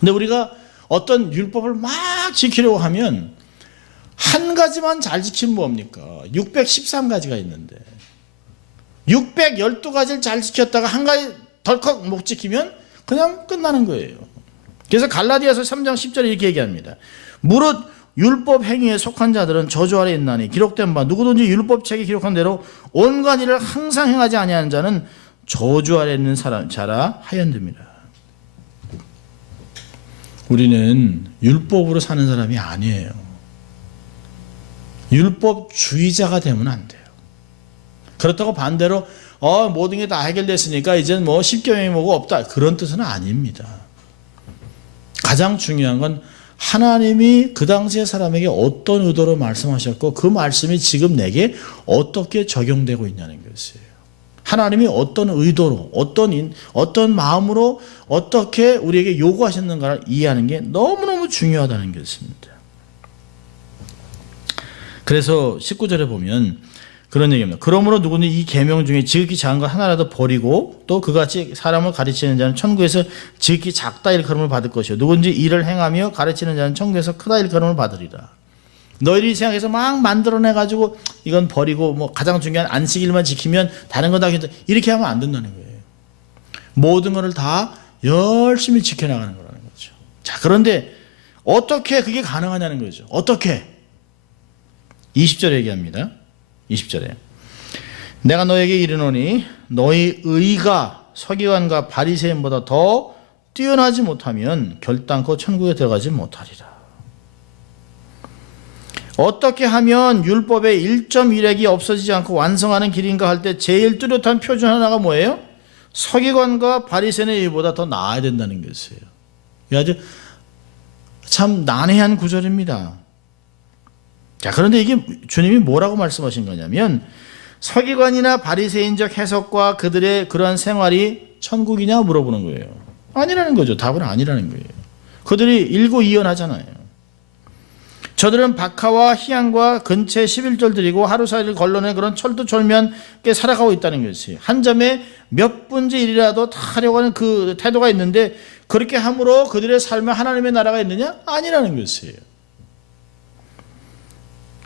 근데 우리가 어떤 율법을 막 지키려고 하면 한 가지만 잘 지키면 뭡니까? 613가지가 있는데 612가지를 잘 지켰다가 한 가지 덜컥 못 지키면 그냥 끝나는 거예요. 그래서 갈라디아서 3장 10절에 이렇게 얘기합니다. 무릇 율법 행위에 속한 자들은 저주 아래 있나니 기록된 바 누구든지 율법책에 기록한 대로 온갖 일을 항상 행하지 아니하는 자는 저주 아래 있는 자라 하였습니다. 우리는 율법으로 사는 사람이 아니에요. 율법주의자가 되면 안 돼요. 그렇다고 반대로 모든 게 다 해결됐으니까 이제는 뭐 십계명이 뭐가 없다, 그런 뜻은 아닙니다. 가장 중요한 건 하나님이 그 당시의 사람에게 어떤 의도로 말씀하셨고 그 말씀이 지금 내게 어떻게 적용되고 있냐는 것이에요. 하나님이 어떤 의도로 어떤 마음으로 어떻게 우리에게 요구하셨는가를 이해하는 게 너무너무 중요하다는 것입니다. 그래서 19절에 보면 그런 얘기입니다. 그러므로 누구는 이 계명 중에 지극히 작은 것 하나라도 버리고 또 그같이 사람을 가르치는 자는 천국에서 지극히 작다 일컬음을 받을 것이요 누구든지 이를 행하며 가르치는 자는 천국에서 크다 일컬음을 받으리라. 너희들이 생각해서 막 만들어내 가지고 이건 버리고 뭐 가장 중요한 안식일만 지키면 다른 건 다 괜찮다, 이렇게 하면 안 된다는 거예요. 모든 것을 다 열심히 지켜나가는 거라는 거죠. 자, 그런데 어떻게 그게 가능하냐는 거죠. 어떻게? 20절에 얘기합니다. 20절에 내가 너에게 이르노니 너희 의가 서기관과 바리새인보다 더 뛰어나지 못하면 결단코 천국에 들어가지 못하리라. 어떻게 하면 율법의 1.1획이 없어지지 않고 완성하는 길인가 할 때 제일 뚜렷한 표준 하나가 뭐예요? 서기관과 바리새인의 의보다 더 나아야 된다는 것이에요. 아주 참 난해한 구절입니다. 자, 그런데 이게 주님이 뭐라고 말씀하신 거냐면 서기관이나 바리새인적 해석과 그들의 그러한 생활이 천국이냐 물어보는 거예요. 아니라는 거죠. 답은 아니라는 거예요. 그들이 일고이연하잖아요. 저들은 박하와 희양과 근처에 11절 드리고 하루살이를 걸러내 그런 철두철미하게 살아가고 있다는 것이에요. 한 점에 몇 분의 일이라도 다 하려고 하는 그 태도가 있는데 그렇게 함으로 그들의 삶에 하나님의 나라가 있느냐? 아니라는 것이에요.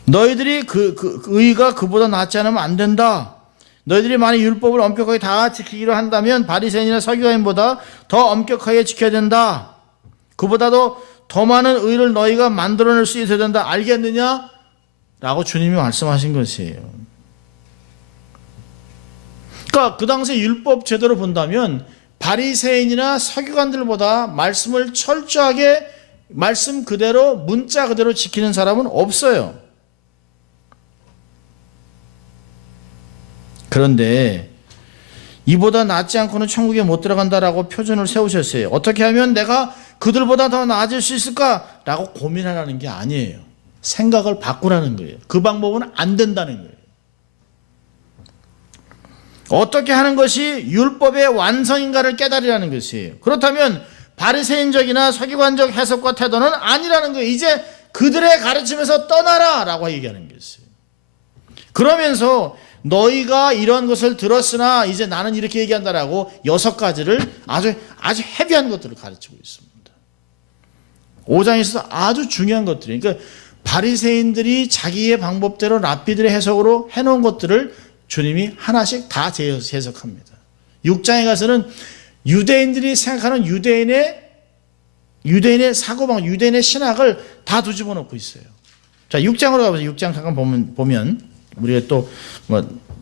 너희들이 그 의가 그보다 낫지 않으면 안 된다. 너희들이 만약 율법을 엄격하게 다 지키기로 한다면 바리새인이나 서기관보다 더 엄격하게 지켜야 된다. 그보다도 더 많은 의를 너희가 만들어낼 수 있어야 된다. 알겠느냐? 라고 주님이 말씀하신 것이에요. 그러니까 그 당시 율법 제도로 본다면 바리새인이나 서기관들보다 말씀을 철저하게 말씀 그대로 문자 그대로 지키는 사람은 없어요. 그런데 이보다 낫지 않고는 천국에 못 들어간다라고 표준을 세우셨어요. 어떻게 하면 내가 그들보다 더 나아질 수 있을까라고 고민하라는 게 아니에요. 생각을 바꾸라는 거예요. 그 방법은 안 된다는 거예요. 어떻게 하는 것이 율법의 완성인가를 깨달으라는 것이에요. 그렇다면 바리새인적이나 서기관적 해석과 태도는 아니라는 거예요. 이제 그들의 가르침에서 떠나라라고 얘기하는 것이에요. 그러면서 너희가 이런 것을 들었으나 이제 나는 이렇게 얘기한다라고 6가지를 아주 헤비한 것들을 가르치고 있습니다. 5장에 있어서 아주 중요한 것들이, 그러니까 바리새인들이 자기의 방법대로 랍비들의 해석으로 해놓은 것들을 주님이 하나씩 다 재해석합니다. 6장에 가서는 유대인들이 생각하는 유대인의 사고방식, 유대인의 신학을 다 뒤집어 놓고 있어요. 자, 6장으로 가보세요. 6장 잠깐 보면 우리가 또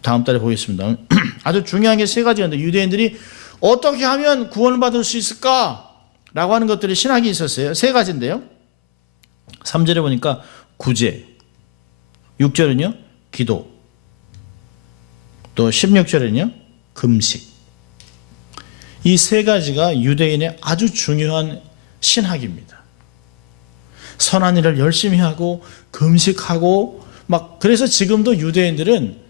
다음 달에 보겠습니다. 아주 중요한 게 3가지가 있는데 유대인들이 어떻게 하면 구원을 받을 수 있을까? 라고 하는 것들이 신학이 있었어요. 3가지인데요. 3절에 보니까 구제, 6절은요 기도, 또 16절에는요 금식. 이 3가지가 유대인의 아주 중요한 신학입니다. 선한 일을 열심히 하고 금식하고 그래서 지금도 유대인들은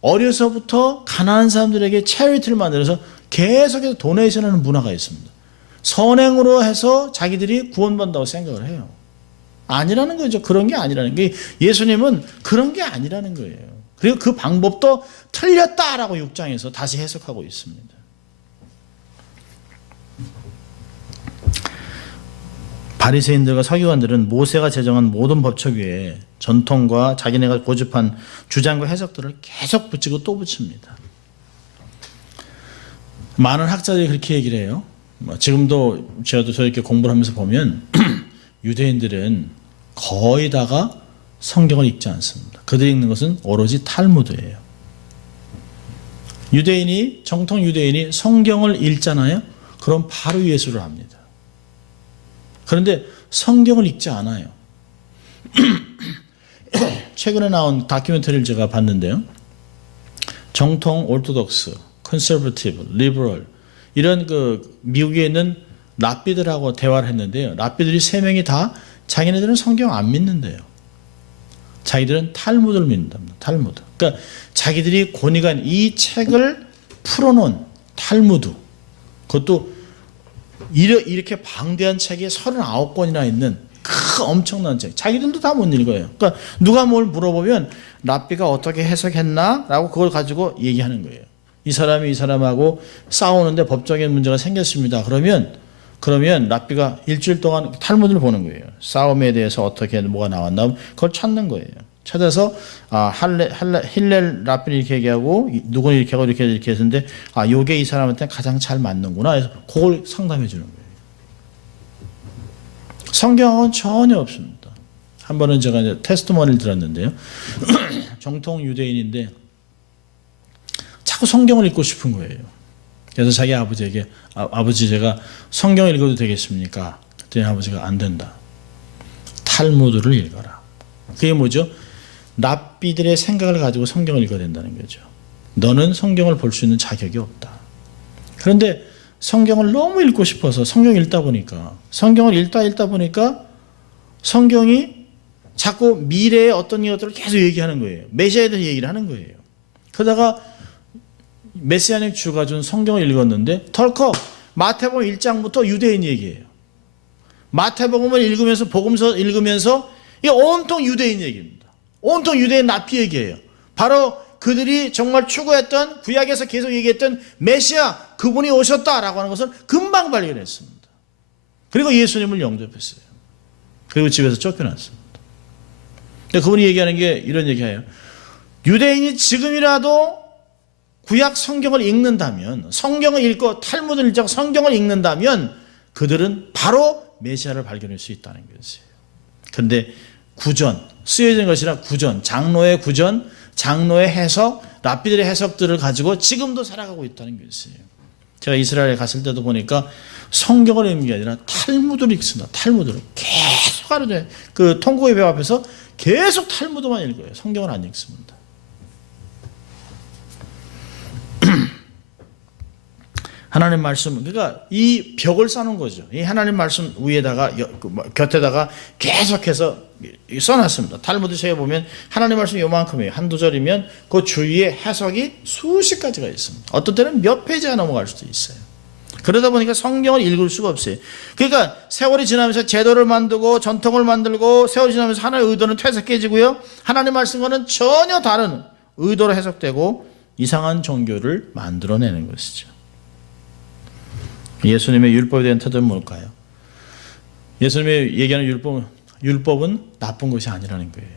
어려서부터 가난한 사람들에게 채리티를 만들어서 계속해서 도네이션하는 문화가 있습니다. 선행으로 해서 자기들이 구원받는다고 생각을 해요. 아니라는 거죠. 그런 게 아니라는 게, 예수님은 그런 게 아니라는 거예요. 그리고 그 방법도 틀렸다라고 6장에서 다시 해석하고 있습니다. 바리새인들과 서기관들은 모세가 제정한 모든 법칙 위에 전통과 자기네가 고집한 주장과 해석들을 계속 붙이고 또 붙입니다. 많은 학자들이 그렇게 얘기를 해요. 지금도 제가 저렇게 공부를 하면서 보면 유대인들은 거의 다가 성경을 읽지 않습니다. 그들이 읽는 것은 오로지 탈무드예요. 유대인이, 정통 유대인이 성경을 읽잖아요. 그럼 바로 예수를 합니다. 그런데 성경을 읽지 않아요. 최근에 나온 다큐멘터리를 제가 봤는데요. 정통 오르토독스, 컨서버티브, 리버럴 이런 미국에 있는 랍비들하고 대화를 했는데요. 랍비들이 3명이 다 자기네들은 성경 안 믿는데요. 자기들은 탈무드를 믿는답니다. 탈무드. 그러니까 자기들이 권위관 이 책을 풀어놓은 탈무드. 그것도 이렇게 방대한 책이 39권이나 있는 그 엄청난 책. 자기들도 다 못 읽어요. 그러니까 누가 뭘 물어보면 랍비가 어떻게 해석했나? 라고 그걸 가지고 얘기하는 거예요. 이 사람이 이 사람하고 싸우는데 법적인 문제가 생겼습니다. 그러면 랍비가 일주일 동안 탈무드를 보는 거예요. 싸움에 대해서 어떻게 뭐가 나왔나 그걸 찾는 거예요. 찾아서 힐렐 랍비는 이렇게 얘기하고 누구는 이렇게 하고 이렇게 했는데 요게 이 사람한테 가장 잘 맞는구나 해서 그걸 상담해 주는 거예요. 성경은 전혀 없습니다. 한 번은 제가 이제 테스트머니를 들었는데요. 정통 유대인인데 자꾸 성경을 읽고 싶은 거예요. 그래서 자기 아버지에게 아버지 제가 성경 읽어도 되겠습니까? 그랬더니 아버지가 안 된다. 탈무드를 읽어라. 그게 뭐죠? 랍비들의 생각을 가지고 성경을 읽어야 된다는 거죠. 너는 성경을 볼 수 있는 자격이 없다. 그런데 성경을 너무 읽고 싶어서 성경 읽다 보니까 성경이 자꾸 미래의 어떤 것들을 계속 얘기하는 거예요. 메시아에 대해서 얘기를 하는 거예요. 그러다가 메시아닉 주가 준 성경을 읽었는데 덜컥 마태복음 1장부터 유대인 얘기예요. 마태복음을 읽으면서 복음서 읽으면서 이게 온통 유대인 얘기입니다. 온통 유대인 납비 얘기예요. 바로 그들이 정말 추구했던 구약에서 계속 얘기했던 메시아 그분이 오셨다라고 하는 것을 금방 발견했습니다. 그리고 예수님을 영접했어요. 그리고 집에서 쫓겨났습니다. 근데 그분이 얘기하는 게 이런 얘기예요. 유대인이 지금이라도 구약 성경을 읽는다면, 성경을 읽고 탈무드를 읽고 성경을 읽는다면 그들은 바로 메시아를 발견할 수 있다는 것이에요. 그런데 구전, 쓰여진 것이라 구전, 장로의 구전, 장로의 해석, 랍비들의 해석들을 가지고 지금도 살아가고 있다는 것이에요. 제가 이스라엘에 갔을 때도 보니까 성경을 읽는 게 아니라 탈무드를 읽습니다. 탈무드를 계속 하루에 그 통곡의 배 앞에서 계속 탈무드만 읽어요. 성경을 안 읽습니다. 하나님 말씀, 그러니까 이 벽을 쌓는 거죠. 이 하나님 말씀 위에다가 곁에다가 계속해서 써놨습니다. 탈무드 책에 보면 하나님 말씀이 요만큼이에요. 한두 절이면 그 주위에 해석이 수십 가지가 있습니다. 어떤 때는 몇 페이지가 넘어갈 수도 있어요. 그러다 보니까 성경을 읽을 수가 없어요. 그러니까 세월이 지나면서 제도를 만들고 전통을 만들고 세월이 지나면서 하나의 의도는 퇴색해지고요. 하나님 말씀과는 전혀 다른 의도로 해석되고 이상한 종교를 만들어내는 것이죠. 예수님의 율법에 대한 태도는 뭘까요? 예수님이 얘기하는 율법은 나쁜 것이 아니라는 거예요.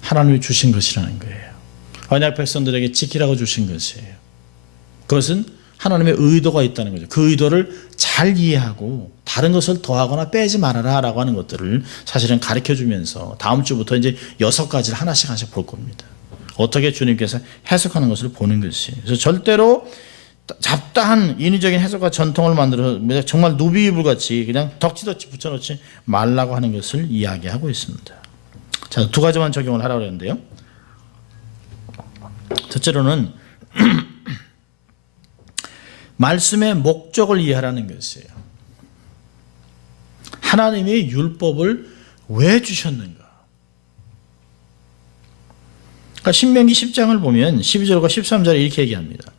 하나님이 주신 것이라는 거예요. 언약 백성들에게 지키라고 주신 것이에요. 그것은 하나님의 의도가 있다는 거죠. 그 의도를 잘 이해하고 다른 것을 더하거나 빼지 말아라 라고 하는 것들을 사실은 가르쳐주면서 다음 주부터 이제 6가지를 하나씩 볼 겁니다. 어떻게 주님께서 해석하는 것을 보는 것이에요. 그래서 절대로 잡다한 인위적인 해석과 전통을 만들어서 정말 누비이불같이 그냥 덕지덕지 붙여놓지 말라고 하는 것을 이야기하고 있습니다. 자, 2가지만 적용을 하라고 했는데요. 첫째로는 말씀의 목적을 이해하라는 것이에요. 하나님이 율법을 왜 주셨는가? 그러니까 신명기 10장을 보면 12절과 13절에 이렇게 얘기합니다.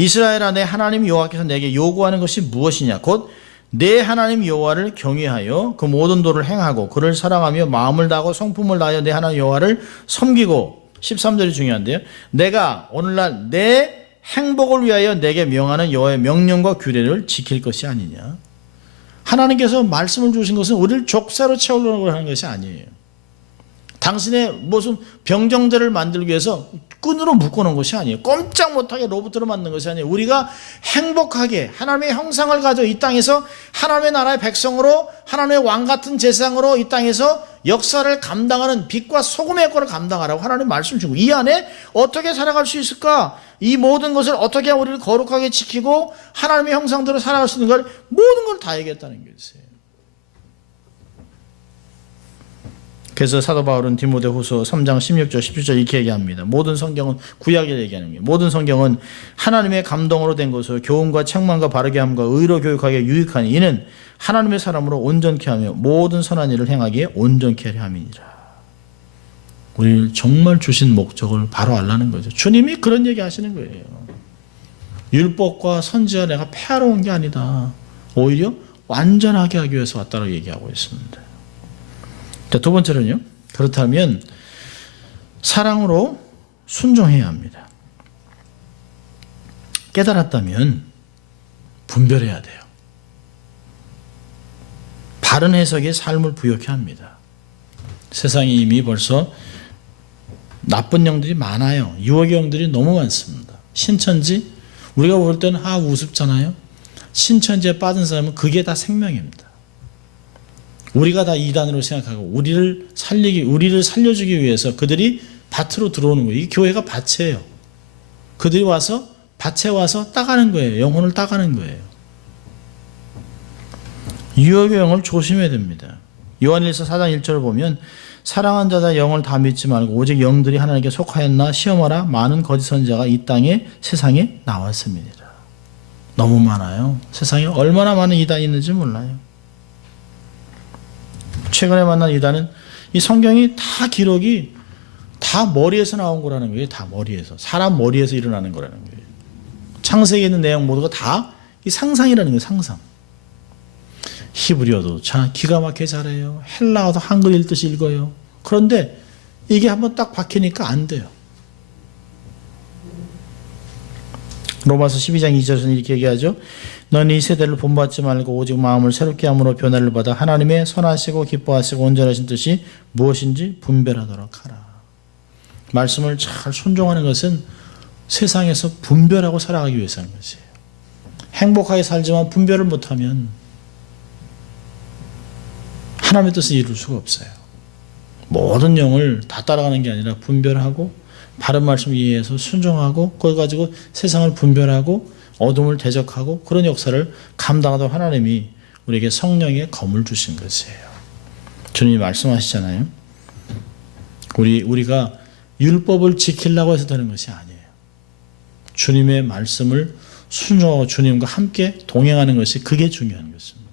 이스라엘아 내 하나님 여호와께서 내게 요구하는 것이 무엇이냐 곧 내 하나님 여호와를 경외하여 그 모든 도를 행하고 그를 사랑하며 마음을 다하고 성품을 다하여 내 하나님 여호와를 섬기고 13절이 중요한데요. 내가 오늘날 내 행복을 위하여 내게 명하는 여호와의 명령과 규례를 지킬 것이 아니냐. 하나님께서 말씀을 주신 것은 우리를 족쇄로 채우려고 하는 것이 아니에요. 당신의 무슨 병정들을 만들기 위해서 끈으로 묶어놓은 것이 아니에요. 꼼짝 못하게 로봇으로 만든 것이 아니에요. 우리가 행복하게 하나님의 형상을 가지고 이 땅에서 하나님의 나라의 백성으로 하나님의 왕 같은 제사장으로 이 땅에서 역사를 감당하는 빛과 소금의 역할을 감당하라고 하나님 말씀 주고, 이 안에 어떻게 살아갈 수 있을까? 이 모든 것을 어떻게 우리를 거룩하게 지키고 하나님의 형상대로 살아갈 수 있는 걸, 모든 걸 다 얘기했다는 것이에요. 그래서 사도 바울은 디모데후서 3장 16절 17절 이렇게 얘기합니다. 모든 성경은, 구약에 얘기하는 게, 모든 성경은 하나님의 감동으로 된 것으로 교훈과 책망과 바르게 함과 의로 교육하기에 유익하니 이는 하나님의 사람으로 온전케 하며 모든 선한 일을 행하기에 온전케 하려 함이니라. 우리를 정말 주신 목적을 바로 알라는 거죠. 주님이 그런 얘기 하시는 거예요. 율법과 선지자 내가 폐하러 온 게 아니다. 오히려 완전하게 하기 위해서 왔다고 얘기하고 있습니다. 자, 두 번째로는요. 그렇다면 사랑으로 순종해야 합니다. 깨달았다면 분별해야 돼요. 바른 해석의 삶을 부여케 합니다. 세상에 이미 벌써 나쁜 영들이 많아요. 유혹의 영들이 너무 많습니다. 신천지, 우리가 볼 때는 우습잖아요. 신천지에 빠진 사람은 그게 다 생명입니다. 우리가 다 이단으로 생각하고 우리를 살려주기 위해서 그들이 밭으로 들어오는 거예요. 이 교회가 밭이에요. 그들이 와서 밭에 와서 따가는 거예요. 영혼을 따가는 거예요. 유혹의 영을 조심해야 됩니다. 요한일서 4장 1절을 보면 사랑한 자다 영을 다 믿지 말고 오직 영들이 하나님께 속하였나 시험하라. 많은 거짓 선지자가 이 세상에 나왔습니다. 너무 많아요. 세상에 얼마나 많은 이단이 있는지 몰라요. 최근에 만난 이단은 이 성경이 다 기록이 다 머리에서 나온 거라는 거예요. 다 머리에서. 사람 머리에서 일어나는 거라는 거예요. 창세기에 있는 내용 모두가 다 이 상상이라는 거예요. 상상. 히브리어도 참 기가 막히게 잘해요. 헬라어도 한글 읽듯이 읽어요. 그런데 이게 한번 딱 박히니까 안 돼요. 로마서 12장 2절에서는 이렇게 얘기하죠. 너는 이 세대를 본받지 말고 오직 마음을 새롭게 함으로 변화를 받아 하나님의 선하시고 기뻐하시고 온전하신 뜻이 무엇인지 분별하도록 하라. 말씀을 잘 순종하는 것은 세상에서 분별하고 살아가기 위해서 하는 것이에요. 행복하게 살지만 분별을 못하면 하나님의 뜻을 이룰 수가 없어요. 모든 영을 다 따라가는 게 아니라 분별하고 바른 말씀 이해해서 순종하고 그걸 가지고 세상을 분별하고 어둠을 대적하고 그런 역사를 감당하던 하나님이 우리에게 성령의 검을 주신 것이에요. 주님이 말씀하시잖아요. 우리가 율법을 지키려고 해서 되는 것이 아니에요. 주님의 말씀을 순종하고 주님과 함께 동행하는 것이 그게 중요한 것입니다.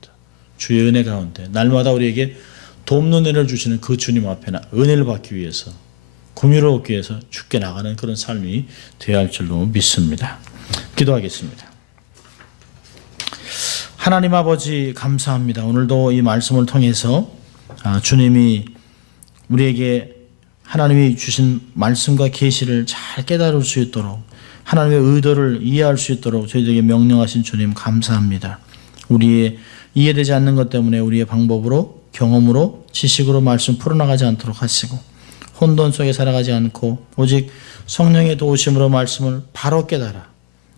주의 은혜 가운데 날마다 우리에게 돕는 은혜를 주시는 그 주님 앞에 은혜를 받기 위해서 긍휼을 얻기 위해서 죽게 나가는 그런 삶이 되어야 할 줄로 믿습니다. 기도하겠습니다. 하나님 아버지 감사합니다. 오늘도 이 말씀을 통해서 주님이 우리에게 하나님이 주신 말씀과 계시를 잘 깨달을 수 있도록 하나님의 의도를 이해할 수 있도록 저희들에게 명령하신 주님 감사합니다. 우리의 이해되지 않는 것 때문에 우리의 방법으로 경험으로 지식으로 말씀 풀어나가지 않도록 하시고 혼돈 속에 살아가지 않고 오직 성령의 도우심으로 말씀을 바로 깨달아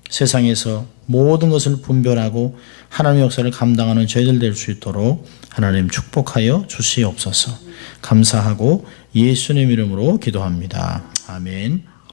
세상에서 모든 것을 분별하고 하나님의 역사를 감당하는 저희들 될 수 있도록 하나님 축복하여 주시옵소서. 감사하고 예수님 이름으로 기도합니다. 아멘.